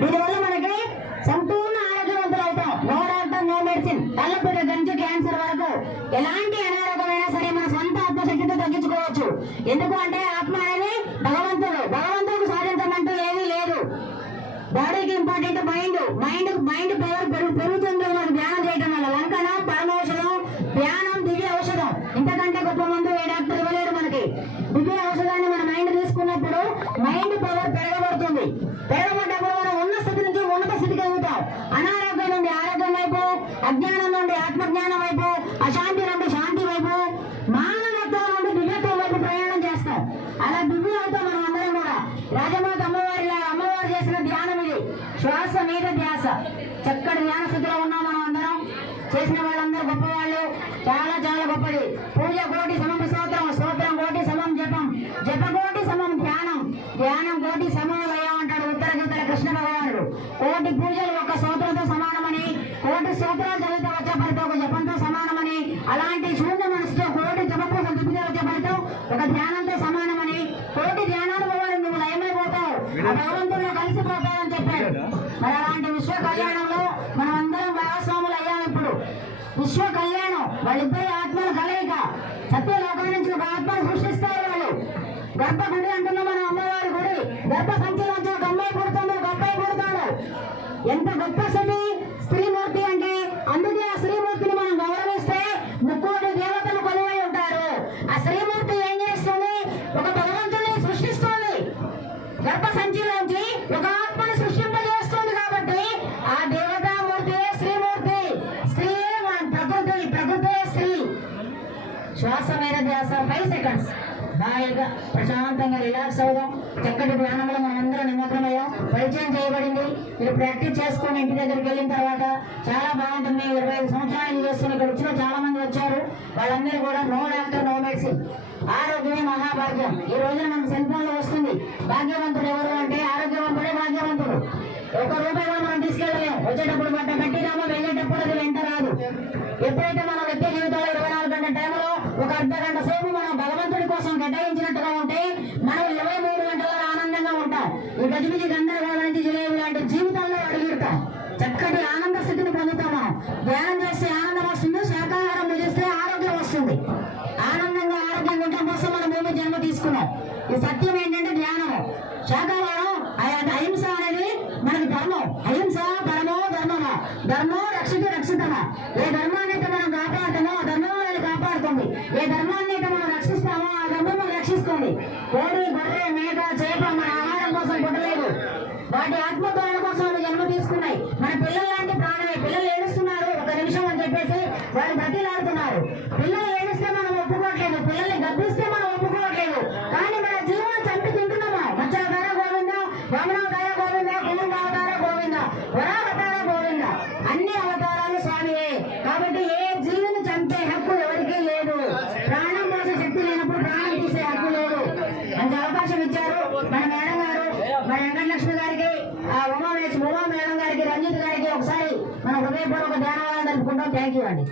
దీనివల్ల మనకి సంపూర్ణ ఆరోగ్యవంతులు అవుతాం నో డాక్టర్ నో మెడిసిన్ తలపు దగ్గర నుంచి క్యాన్సర్ వరకు ఎలాంటి అనారోగ్యమైనా సరే మన సొంత ఆత్మశక్తితో తగ్గించుకోవచ్చు. ఎందుకు అజ్ఞానం నుండి ఆత్మజ్ఞానం వైపు అశాంతి నుండి శాంతి వైపు మానవత్వం నుండి దివ్యత్వం వైపు ప్రయాణం చేస్తాం. అలా దివ్య అవుతాం మనం అందరం కూడా. రాజమాత అమ్మవారి అమ్మవారు చేసిన ధ్యానం ఇది. శ్వాస మీద ధ్యాస. చక్కటి ధ్యాన స్థితిలో ఉన్నాం మనం అందరం. చేసిన వాళ్ళందరూ గొప్పవాళ్ళు. చాలా చాలా గొప్పది. పూజ కోటి సమం స్తోత్రం స్తోత్రం కోటి సమం జపం. జప కోటి సమం ధ్యానం. ధ్యానం కోటి సమలయం అంటాడు ఉత్తర ఉత్తర కృష్ణ భగవానుడు. కోటి పూజలు అలాంటి స్తోత్రాలు చదివితే వచ్చే ఫలితం ఒక జపంతో సమానమని అలాంటి శూన్య మనసుతో కోటి జప పూజలు వచ్చే ఫలితం ఒక ధ్యానంతో సమానమని కోటి ధ్యానాలు పోవాలి నువ్వు లయమైపోతావు. ఆ భగవంతుల్లో కలిసిపోతావని చెప్పాడు. మరి అలాంటి విశ్వ కళ్యాణంలో మనం అందరం భాగస్వాములు అయ్యాం ఇప్పుడు. విశ్వ కళ్యాణం వాళ్ళిద్దరి ఆత్మల కలయిక. సత్య లోకాల నుంచి ఒక ఆత్మను సృష్టిస్తారు వాళ్ళు. గర్భగుడి అంటున్నాం మన అమ్మవారి గుడి. గర్భ గర్భ సంచిలోంచి ఒక ఆత్మను సృష్టింపజేస్తుంది కాబట్టి ఆ దేవతామూర్తి శ్రీమూర్తి స్త్రీ ప్రకృతి ప్రకృతి స్త్రీ. శ్వాస మీద ధ్యాస ఫైవ్ సెకండ్స్ హాయిగా ప్రశాంతంగా రిలాక్స్ అవుదాం. చక్కటి ధ్యానంలో మనందరం నిమగ్నమయ్యాం. పరిచయం చేయబడింది. మీరు ప్రాక్టీస్ చేసుకొని ఇంటి దగ్గరికి వెళ్ళిన తర్వాత చాలా బాగుంటుంది. ఇరవై ఐదు సంవత్సరాలు చేస్తున్న ఇక్కడ వచ్చిన చాలా మంది వచ్చారు. వాళ్ళందరూ కూడా నో డాక్టర్ నో ఆరోగ్యమే మహాభాగ్యం. ఈ రోజున మన సెల్ ఫోన్లో వస్తుంది. భాగ్యవంతుడు ఎవరు అంటే ఆరోగ్యవంతుడే భాగ్యవంతుడు. ఒక రూపాయి కూడా మనం తీసుకెళ్ళలేము వచ్చేటప్పుడు బట్ట కట్టినామో వెళ్ళేటప్పుడు అది వెంట రాదు. ఎప్పుడైతే మన వ్యక్తి జీవితంలో ఇరవై నాలుగు గంటల టైంలో ఒక అర్ధ గంట సేపు మనం భగవంతుడి కోసం కేటాయించినట్టుగా ఉంటే మనం ఇరవై మూడు గంటల ఆనందంగా ఉంటాం. ఈ గజిబిజి గందరగోళం ఈ సత్యం ఏంటంటే ధ్యానం శాఖాహారం అహింస అనేది మనకి ధర్మం. అహింస పరమో ధర్మము? ధర్మో రక్షిత రక్షితము? ఏ ధర్మాన్ని అయితే మనం కాపాడతామో ఆ ధర్మం మనల్ని కాపాడుతుంది. ఏ ధర్మాన్ని అయితే మనం రక్షిస్తామో ఆ ధర్మం మనం రక్షిస్తుంది. కోడి గొర్రె మేక చేప మన ఆహారం కోసం పుట్టలేదు. వాటి ఆత్మధోరణ కోసం అవి జన్మ తీసుకున్నాయి. మన పిల్లలు లాంటి ప్రాణమే. పిల్లలు ఏడుస్తున్నారు. ఒక నిమిషం అని చెప్పేసి వాళ్ళు బతిలాడు పిల్లలు ఏడిస్తే మనం ఒప్పుకోవట్లేదు పిల్లల్ని గర్భిస్తే మనం ఒప్పుకోవట్లేదు కానీ మన జీవనం చంపి తింటున్నామా మత్స్యావతార గోవింద వామనావతార గోవింద కుటుంబావతార గోవింద వరావతార గోవింద అన్ని అవతారాలు స్వామియే. కాబట్టి ఏ జీవిని చంపే హక్కు ఎవరికీ లేదు. ప్రాణం పోసే శక్తి లేనప్పుడు ప్రాణం తీసే హక్కు లేదు. అంత అవకాశం ఇచ్చారు మన మేడం గారు మన వెంకటలక్ష్మి గారికి ఆ ఉమా ఉమా మేడం గారికి రంజిత్ గారికి ఒకసారి మన హృదయపూర్వక ధ్యానవాదాలు జరుపుకుంటాం. థ్యాంక్ యూ అండి.